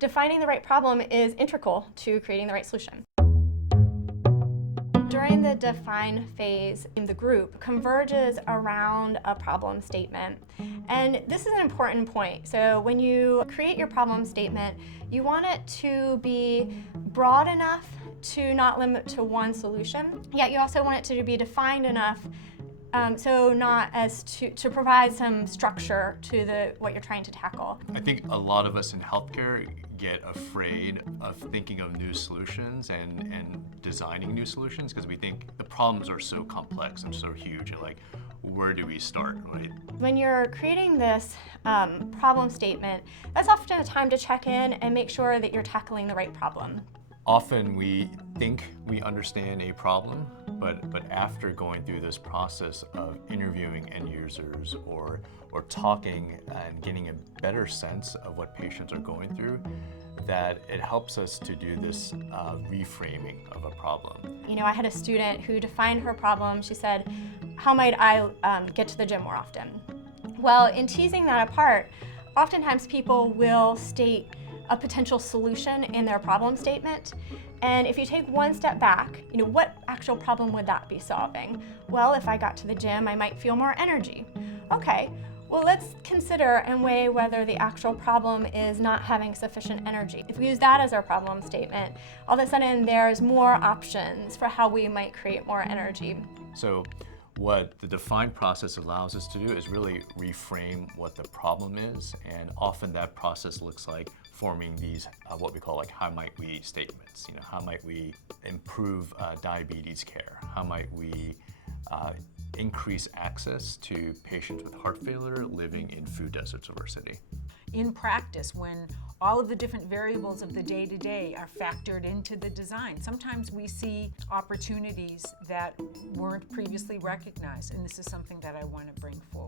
defining the right problem is integral to creating the right solution. During the define phase, the group converges around a problem statement. And this is an important point. So when you create your problem statement, you want it to be broad enough to not limit to one solution, yet you also want it to be defined enough so not as to provide some structure to what you're trying to tackle. I think a lot of us in healthcare get afraid of thinking of new solutions and designing new solutions because we think the problems are so complex and so huge, and like, where do we start, right? When you're creating this problem statement, that's often a time to check in and make sure that you're tackling the right problem. Often we think we understand a problem, but after going through this process of interviewing end users or talking and getting a better sense of what patients are going through, that it helps us to do this reframing of a problem. You know, I had a student who defined her problem. She said, how might I get to the gym more often? Well, in teasing that apart, oftentimes people will state a potential solution in their problem statement. And if you take one step back, you know, what actual problem would that be solving? Well, if I got to the gym, I might feel more energy. Okay, well, let's consider and weigh whether the actual problem is not having sufficient energy. If we use that as our problem statement, all of a sudden there's more options for how we might create more energy. So what the define process allows us to do is really reframe what the problem is, and often that process looks like forming these what we call like how might we statements. You know, how might we improve diabetes care? How might we increase access to patients with heart failure living in food deserts of our city? In practice, when all of the different variables of the day-to-day are factored into the design, sometimes we see opportunities that weren't previously recognized, and this is something that I want to bring forward.